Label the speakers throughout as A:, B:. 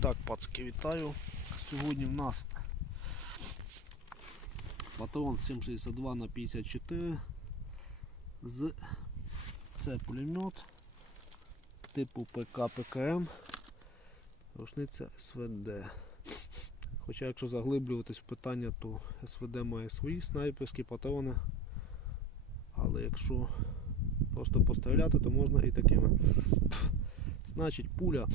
A: так, пацки, вітаю. Сьогодні в нас патрон 762 на 54 з це пулемет типу ПК ПКМ, рушниця СВД. Хоча якщо заглиблюватись в питання, то СВД має свої снайперські патрони. Але якщо просто постріляти, то можна і такими. Значить, пуля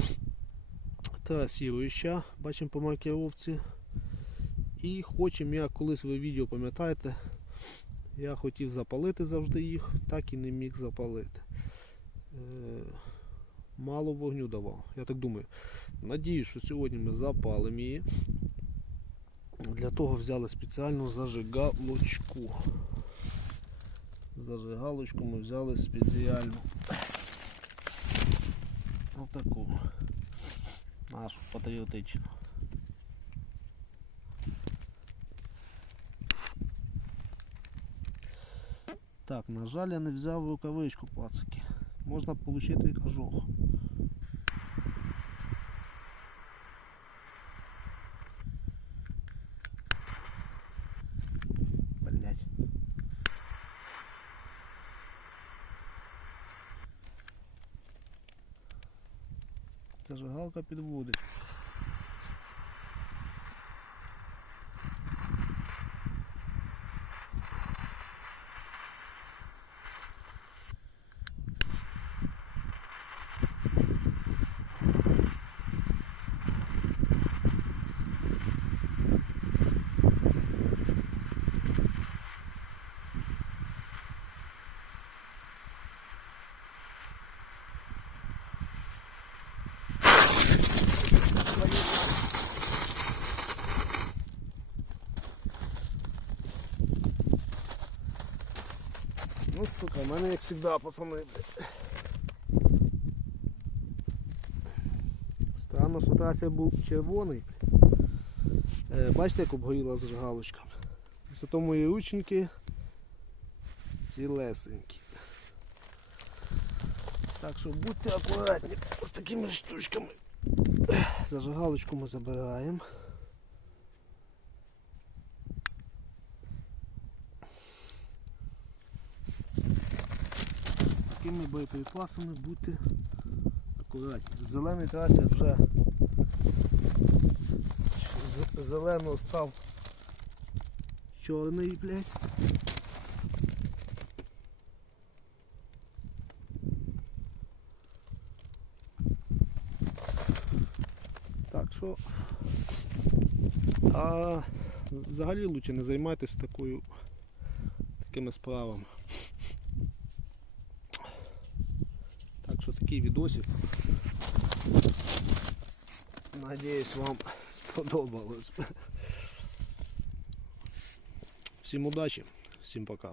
A: трасіруюча, бачимо по маркировці. І хочемо, я колись ви відео пам'ятаєте, я хотів запалити завжди їх, так і не міг запалити. Е, мало вогню давав, я так думаю. Надіюсь, що сьогодні ми запалимо її. Для того взяли спеціальну зажигалочку. Зажигалочку ми взяли спеціальну. Отаку. Нашу патріотичну. Так, на жаль, я не взяв рукавичку пацики. Можна отримати ожог. Зажигалка підводить. Ну, сука, в мене як завжди, пацани. Странно, що Тася був червоний. Е, бачите, як обгоріла зажигалочка. Зато мої рученьки цілесенькі. Так що будьте акуратні з такими штучками. Зажигалочку ми забираємо. З такими боєприпасами будьте акуратні. Зелений трасер вже з зеленого став чорний, блядь. Так що а взагалі лучше не займайтеся такою такими справами. такий відосик. Надіюсь вам сподобалось. Всім удачі, всім пока.